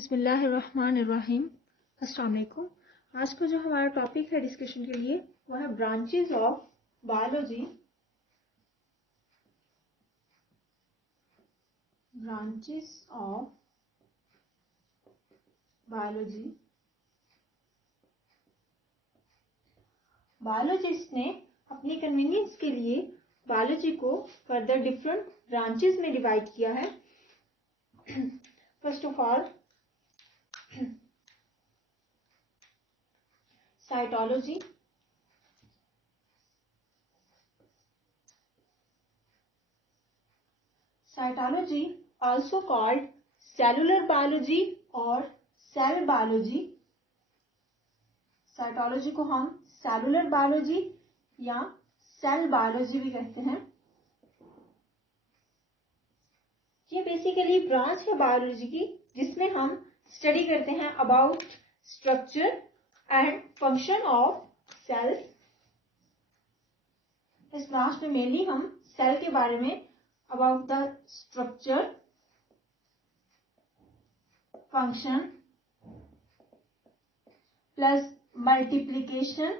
बिस्मिल्लाहिर्रहमानिर्रहीम। अस्सलाम वालेकुम। आज का जो हमारा टॉपिक है डिस्कशन के लिए वो है branches of biology. Branches of biology. Biologist ने अपनी कन्वीनियंस के लिए बायोलॉजी को फर्दर डिफरेंट ब्रांचेस में डिवाइड किया है। First of all cytology, cytology also called cellular biology और cell biology। साइटोलॉजी को हम सेलुलर बायोलॉजी या सेल बायोलॉजी भी कहते हैं। ये बेसिकली ब्रांच है बायोलॉजी की जिसमें हम स्टडी करते हैं about structure and function of cells. इस ब्रांच में मेनली हम सेल के बारे में about the structure, function plus multiplication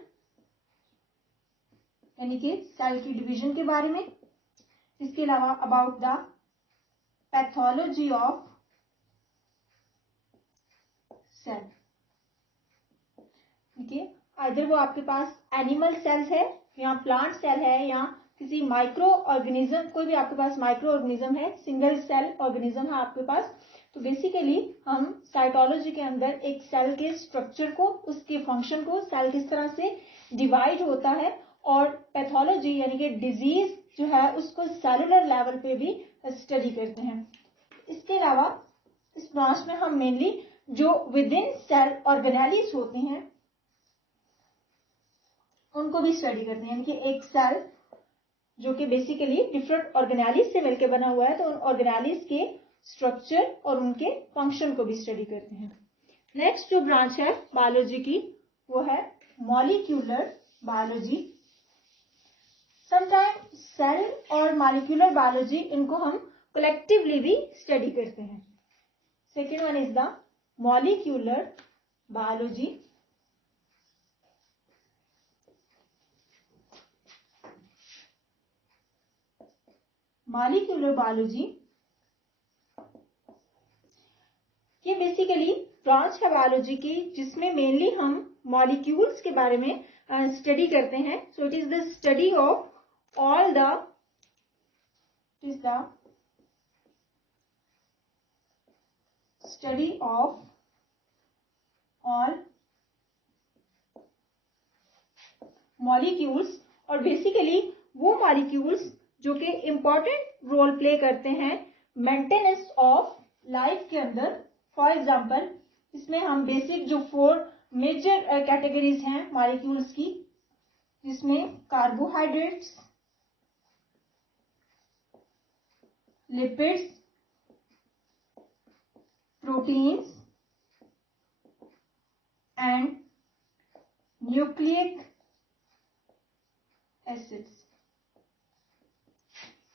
यानी कि सेल की डिवीजन के बारे में। इसके अलावा about the pathology of cell. ठीक है, आइदर वो आपके पास एनिमल सेल्स है या प्लांट सेल है या किसी माइक्रो ऑर्गेनिज्म, कोई भी आपके पास माइक्रो ऑर्गेनिज्म है, सिंगल सेल ऑर्गेनिज्म है आपके पास, तो बेसिकली हम साइटोलॉजी के अंदर एक सेल के स्ट्रक्चर को, उसके फंक्शन को, सेल किस तरह से डिवाइड होता है, और पैथोलॉजी यानी कि डिजीज जो है उसको सेलुलर लेवल पे भी स्टडी करते हैं। इसके अलावा इस ब्रांच में हम मेनली जो विद इन सेल ऑर्गेनेलिस होते हैं उनको भी स्टडी करते हैं। यानी कि एक सेल जो कि बेसिकली डिफरेंट ऑर्गेनेलिस से मिलकर बना हुआ है, तो उन ऑर्गेनेलिस के स्ट्रक्चर और उनके फंक्शन को भी स्टडी करते हैं। नेक्स्ट जो ब्रांच है बायोलॉजी की वो है मॉलिक्यूलर बायोलॉजी। समटाइम सेल और मॉलिक्यूलर बायोलॉजी इनको हम कलेक्टिवली भी स्टडी करते हैं। Second one is the molecular biology. Molecular biology ये बेसिकली ब्रांच है बायोलॉजी की जिसमें मेनली हम मॉलिक्यूल्स के बारे में स्टडी करते हैं। So it is the study of all the study of all molecules, और बेसिकली वो मॉलिक्यूल्स जो कि इंपॉर्टेंट रोल प्ले करते हैं मेंटेनेंस ऑफ लाइफ के अंदर। फॉर एग्जाम्पल इसमें हम बेसिक जो 4 मेजर कैटेगरीज हैं मॉलिक्यूल्स की, जिसमें carbohydrates, lipids, proteins and nucleic acids.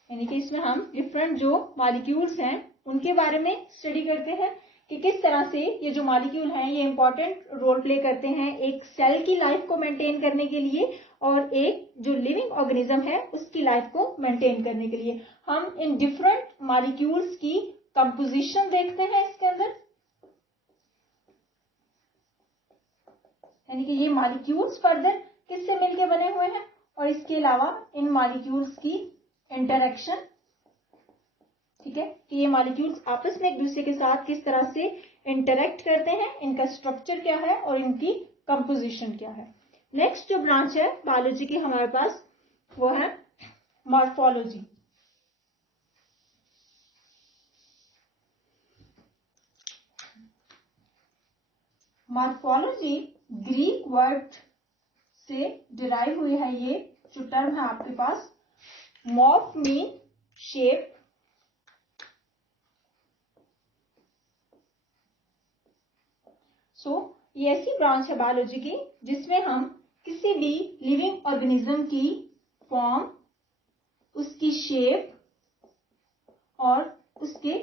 यानी कि इसमें हम डिफरेंट जो मॉलिक्यूल्स हैं उनके बारे में स्टडी करते हैं कि किस तरह से ये जो मॉलिक्यूल हैं ये इंपॉर्टेंट रोल प्ले करते हैं एक सेल की लाइफ को मेंटेन करने के लिए और एक जो लिविंग ऑर्गेनिज्म है उसकी लाइफ को मेंटेन करने के लिए। हम इन डिफरेंट मॉलिक्यूल्स की कंपोजिशन देखते हैं इसके अंदर, यानी कि ये मॉलिक्यूल्स फर्दर किससे मिलकर बने हुए हैं, और इसके अलावा इन मॉलिक्यूल्स की इंटरेक्शन। ठीक है, कि ये मॉलिक्यूल्स आपस में एक दूसरे के साथ किस तरह से इंटरेक्ट करते हैं, इनका स्ट्रक्चर क्या है और इनकी कंपोजिशन क्या है। नेक्स्ट जो ब्रांच है बायोलॉजी की हमारे पास वो है मॉर्फोलॉजी। मॉर्फोलॉजी ग्रीक वर्ड से डिराइव हुई है। ये जो टर्म है आपके पास, मॉर्फ मीन शेप, ये ऐसी ब्रांच है बायोलॉजी की जिसमें हम किसी भी लिविंग ऑर्गेनिज्म की फॉर्म, उसकी शेप और उसके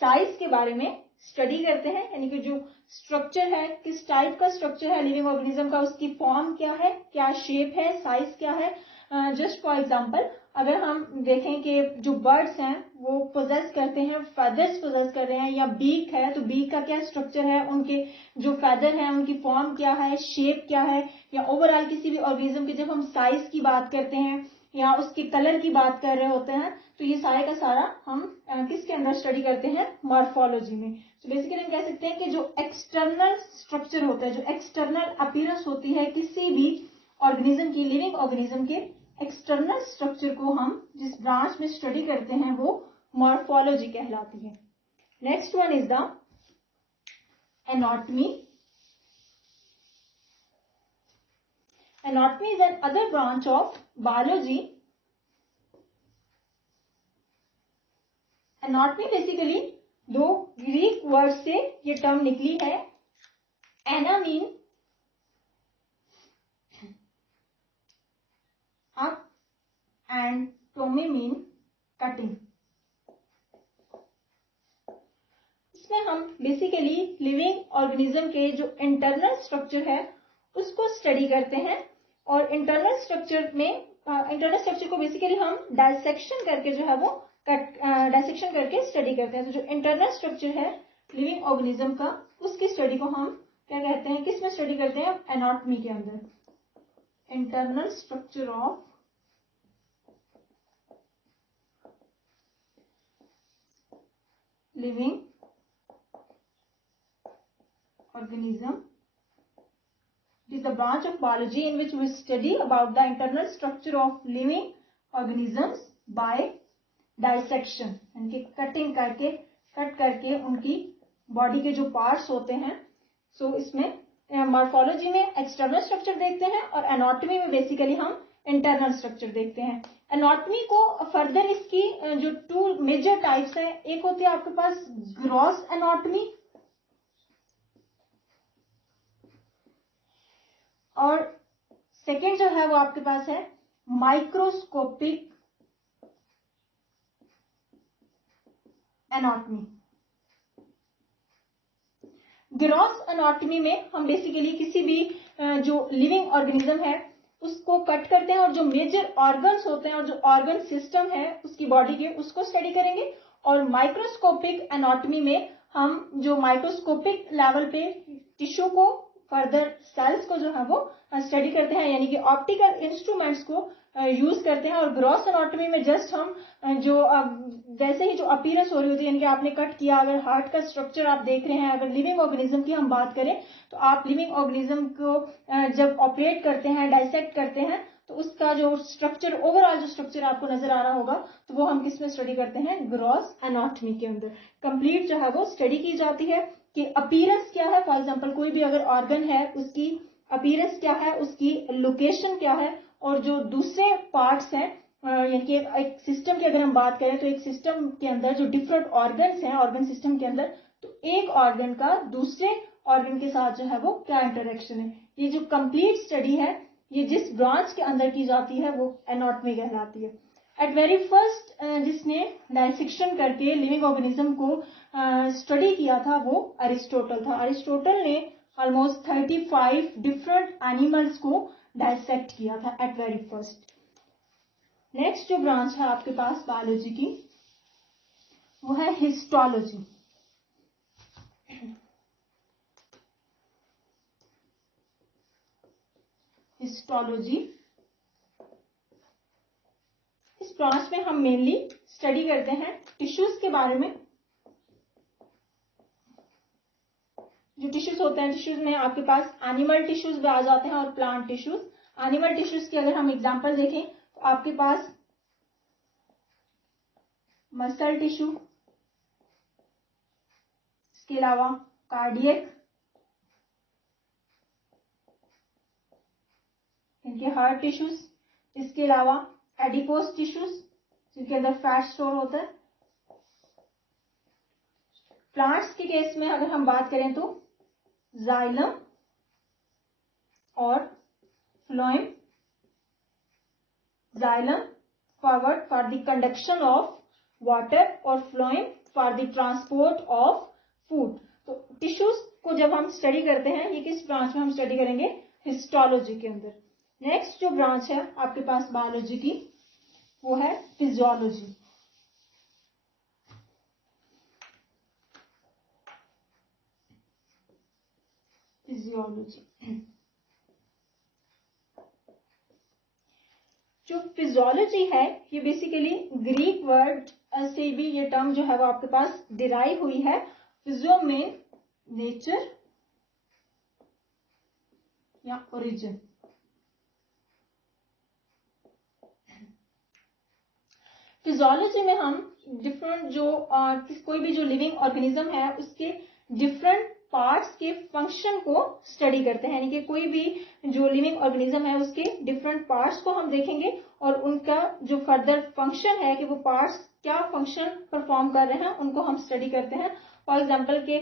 साइज के बारे में स्टडी करते हैं, यानी कि जो स्ट्रक्चर है, किस टाइप का स्ट्रक्चर है लिविंग ऑर्गेनिज्म का, उसकी फॉर्म क्या है, क्या शेप है, साइज क्या है। जस्ट फॉर एग्जांपल अगर हम देखें कि जो बर्ड्स हैं वो पोजेस करते हैं, फेदर्स पोजेस कर रहे हैं, या बीक है तो बीक का क्या स्ट्रक्चर है, उनके जो फेदर है उनकी फॉर्म क्या है, शेप क्या है, या ओवरऑल किसी भी ऑर्गेनिज्म की जब हम साइज की बात करते हैं या उसके कलर की बात कर रहे होते हैं, तो ये सारे का सारा हम किसके अंदर स्टडी करते हैं, मॉर्फोलॉजी में। तो बेसिकली हम कह सकते हैं कि जो एक्सटर्नल स्ट्रक्चर होता है, जो एक्सटर्नल अपीयरेंस होती है किसी भी ऑर्गेनिज्म की, लिविंग ऑर्गेनिज्म के एक्सटर्नल स्ट्रक्चर को हम जिस ब्रांच में स्टडी करते हैं वो मॉर्फोलॉजी कहलाती है। Next one is the anatomy. Anatomy is another branch of biology. Anatomy basically दो ग्रीक वर्ड से ये टर्म निकली है। Ana mean up and tomy mean cutting. इसमें हम बेसिकली लिविंग ऑर्गेनिज्म के जो इंटरनल स्ट्रक्चर है उसको स्टडी करते हैं, और इंटरनल स्ट्रक्चर को बेसिकली हम डायसेक्शन करके जो है वो डायसेक्शन करके स्टडी करते हैं। तो जो इंटरनल स्ट्रक्चर है लिविंग ऑर्गेनिज्म का, उसकी स्टडी को हम क्या कहते हैं, किस में स्टडी करते हैं, एनाटॉमी के अंदर। Internal structure of living organism. It is the branch of biology in which we study about the internal structure of living organisms by dissection, यानी कि कटिंग करके, कट करके उनकी बॉडी के जो पार्ट्स होते हैं। सो इसमें मॉर्फोलॉजी में एक्सटर्नल स्ट्रक्चर देखते हैं और एनाटॉमी में बेसिकली हम इंटरनल स्ट्रक्चर देखते हैं। एनाटॉमी को फर्दर इसकी जो टू मेजर टाइप्स है, एक होती है आपके पास ग्रॉस एनाटॉमी, और सेकेंड जो है वो आपके पास है माइक्रोस्कोपिक एनाटॉमी। ग्रॉस एनाटॉमी में हम बेसिकली किसी भी जो लिविंग ऑर्गेनिज्म है उसको कट करते हैं और जो मेजर ऑर्गन्स होते हैं और जो ऑर्गन सिस्टम है उसकी बॉडी के, उसको स्टडी करेंगे। और माइक्रोस्कोपिक एनाटॉमी में हम जो माइक्रोस्कोपिक लेवल पे टिश्यू को, फर्दर सेल्स को जो है वो स्टडी करते हैं, यानी कि ऑप्टिकल इंस्ट्रूमेंट्स को यूज करते हैं। और ग्रॉस एनाटॉमी में जस्ट हम जो वैसे ही जो अपीयरेंस हो रही होती है, यानी कि आपने कट किया, अगर हार्ट का स्ट्रक्चर आप देख रहे हैं, अगर लिविंग ऑर्गेनिज्म की हम बात करें तो आप लिविंग ऑर्गेनिज्म को जब ऑपरेट करते हैं, डाइसेक्ट करते हैं, तो उसका जो स्ट्रक्चर, ओवरऑल जो स्ट्रक्चर आपको नजर आ रहा होगा, तो वो हम किस में स्टडी करते हैं, ग्रॉस एनाटॉमी के अंदर। कंप्लीट जो है वो स्टडी की जाती है कि अपीयरेंस क्या है। फॉर एग्जांपल कोई भी अगर ऑर्गन है उसकी अपीयरेंस क्या है, उसकी लोकेशन क्या है, और जो दूसरे पार्ट्स हैं, यानी कि एक सिस्टम की अगर हम बात करें तो एक सिस्टम के अंदर जो डिफरेंट ऑर्गन्स हैं, ऑर्गन सिस्टम के अंदर, तो एक ऑर्गन का दूसरे ऑर्गन के साथ जो है वो क्या इंटरेक्शन है, ये जो कंप्लीट स्टडी है ये जिस ब्रांच के अंदर की जाती है वो एनाटॉमी कहलाती है। एट वेरी फर्स्ट जिसने डायसेक्शन करके लिविंग ऑर्गेनिज्म को स्टडी किया था वो अरिस्टोटल था। अरिस्टोटल ने ऑलमोस्ट 35 डिफरेंट एनिमल्स को डायसेक्ट किया था एट वेरी फर्स्ट। नेक्स्ट जो ब्रांच है आपके पास बायोलॉजी की वो है हिस्टोलॉजी। हिस्टोलॉजी, इस ब्रांच में हम मेनली स्टडी करते हैं टिश्यूज के बारे में। जो टिश्यूज होते हैं, टिश्यूज में आपके पास एनिमल टिश्यूज भी आ जाते हैं और प्लांट टिश्यूज। एनिमल टिश्यूज की अगर हम एग्जांपल देखें तो आपके पास मसल टिश्यू, इसके अलावा कार्डियक, इनके हार्ट टिश्यूज, इसके अलावा एडिपोज टिश्यूज जिनके अंदर फैट स्टोर होता है। प्लांट्स के केस में अगर हम बात करें तो जाइलम और phloem. Xylem forward for the conduction of water और phloem for the transport of food. तो टिश्यूज को जब हम स्टडी करते हैं, ये किस ब्रांच में हम स्टडी करेंगे? हिस्टोलॉजी के अंदर। नेक्स्ट जो ब्रांच है आपके पास बायोलॉजी की, वो है फिजियोलॉजी। फिजियोलॉजी, जो फिजियोलॉजी है ये बेसिकली ग्रीक वर्ड से भी ये टर्म जो है वो आपके पास डिराइव हुई है। फिजियो में नेचर या ओरिजिन। फिजियोलॉजी में हम डिफरेंट जो कोई भी जो लिविंग ऑर्गेनिज्म है उसके डिफरेंट पार्ट्स के फंक्शन को स्टडी करते हैं, यानी कि कोई भी जो लिविंग ऑर्गेनिज्म है उसके डिफरेंट पार्ट्स को हम देखेंगे और उनका जो फर्दर फंक्शन है कि वो पार्ट्स क्या फंक्शन परफॉर्म कर रहे हैं उनको हम स्टडी करते हैं। फॉर एग्जाम्पल के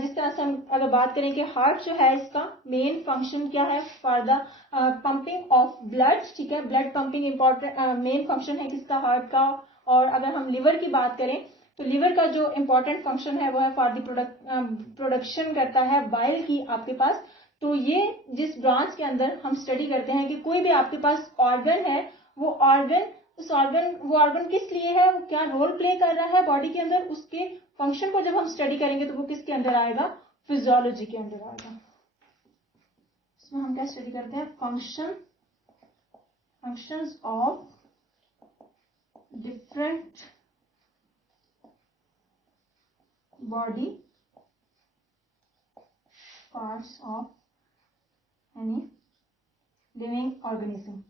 जिस तरह से हम अगर बात करें कि हार्ट जो है इसका मेन फंक्शन क्या है? For the pumping of blood, ठीक है, blood pumping important main function है किसका? हार्ट का। और अगर हम लिवर की बात करें तो लिवर का जो इंपॉर्टेंट फंक्शन है वो है फॉर द प्रोडक्शन करता है बाइल की आपके पास। तो ये जिस ब्रांच के अंदर हम स्टडी करते हैं कि कोई भी आपके पास ऑर्गन है, वो ऑर्गन किस लिए है, वो क्या रोल प्ले कर रहा है बॉडी के अंदर, उसके फंक्शन को जब हम स्टडी करेंगे तो वो किसके अंदर आएगा? फिजियोलॉजी के अंदर आएगा। इसमें हम क्या स्टडी करते हैं? Functions of different body parts of any living organism.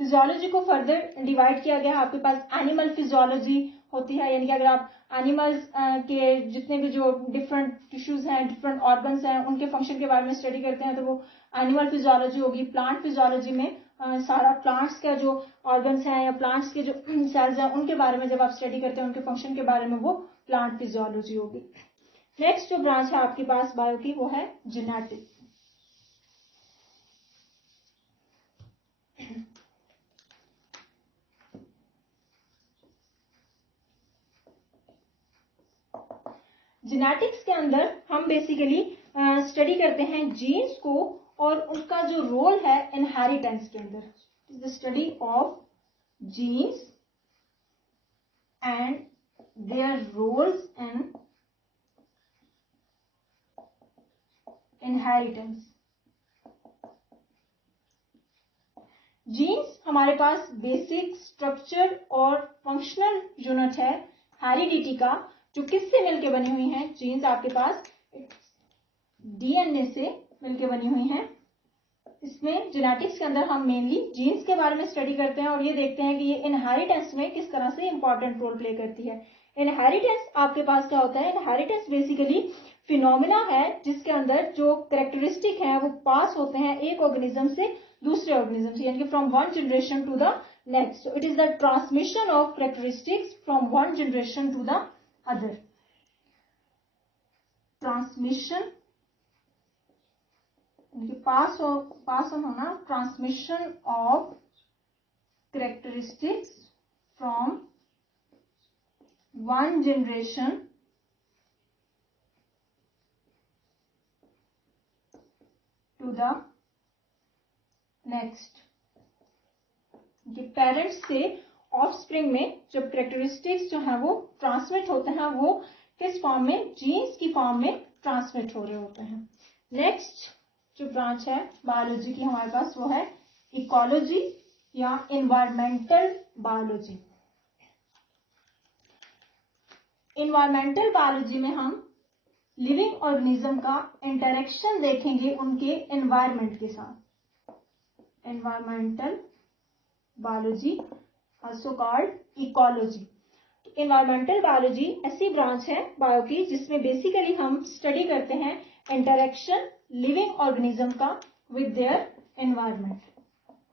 Physiology को फर्दर डिवाइड किया गया है। आपके पास एनिमल फिजियोलॉजी होती है, यानी कि अगर आप एनिमल्स के जितने भी जो डिफरेंट टिश्यूज हैं, डिफरेंट ऑर्गन्स हैं, उनके फंक्शन के बारे में स्टडी करते हैं तो वो एनिमल फिजियोलॉजी होगी। प्लांट फिजियोलॉजी में सारा प्लांट्स का जो ऑर्गन्स हैं या प्लांट्स के जो सेल्स हैं उनके बारे में जब आप स्टडी करते हैं, उनके फंक्शन के बारे में, वो प्लांट फिजियोलॉजी होगी। नेक्स्ट जो ब्रांच है आपके पास बायो की वो है जेनेटिक्स। जेनेटिक्स के अंदर हम बेसिकली स्टडी करते हैं जीन्स को और उसका जो रोल है इनहेरिटेंस के अंदर। The study of genes and their roles in inheritance. Genes हमारे पास बेसिक स्ट्रक्चर और फंक्शनल यूनिट है हेरिडिटी का, जो किससे मिलकर बनी हुई है? जीन्स आपके पास डीएनए से मिलकर बनी हुई है। इसमें जेनेटिक्स के अंदर हम मेनली जीन्स के बारे में स्टडी करते हैं और ये देखते हैं कि ये इनहेरिटेंस में किस तरह से इंपॉर्टेंट रोल प्ले करती है। इनहेरिटेंस आपके पास क्या होता है? इनहेरिटेंस बेसिकली फिनोमिना है जिसके अंदर जो कैरेक्टरिस्टिक है वो पास होते हैं एक ऑर्गेनिज्म से दूसरे ऑर्गेनिज्म से, यानी कि from one generation to the next. It is the transmission of characteristics from one generation to the other. Transmission pass on होना, transmission of characteristics from one generation to the next. Parents से offspring में जब characteristics जो है वो transmit होते हैं, वो किस फॉर्म में? जीन्स की फॉर्म में ट्रांसमिट हो रहे होते हैं। नेक्स्ट जो ब्रांच है बायोलॉजी की हमारे पास वो है इकोलॉजी या एनवायरमेंटल बायोलॉजी। एनवायरमेंटल बायोलॉजी में हम लिविंग ऑर्गेनिज्म का इंटरेक्शन देखेंगे उनके एनवायरमेंट के साथ। Environmental biology also called ecology. Environmental biology ऐसी ब्रांच है बायो की जिसमें बेसिकली हम स्टडी करते हैं इंटरेक्शन लिविंग ऑर्गेनिज्म का with their environment,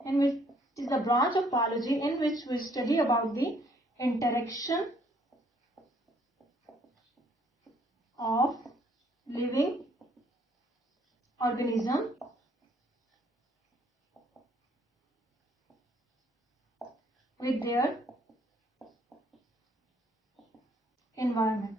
and which is the branch of biology in which we study about the interaction of living organism with their environment.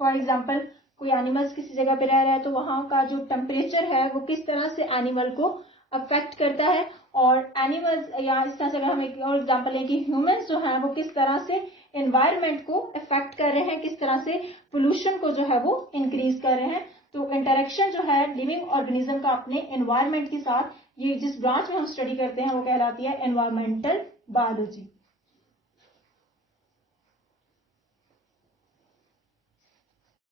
For example कोई animals किसी जगह पे रह रहा है तो वहां का जो टेम्परेचर है वो किस तरह से एनिमल को अफेक्ट करता है, और एनिमल्स या इस तरह से अगर हम एक और एग्जाम्पल लें कि ह्यूमंस जो है वो किस तरह से एनवायरनमेंट को अफेक्ट कर रहे हैं, किस तरह से पोल्यूशन को जो है वो इंक्रीज कर रहे हैं। तो इंटरेक्शन जो है लिविंग ऑर्गेनिज्म का अपने एनवायरनमेंट के साथ, ये जिस ब्रांच में हम स्टडी करते हैं वो कहलाती है एनवायरमेंटल बायोलॉजी।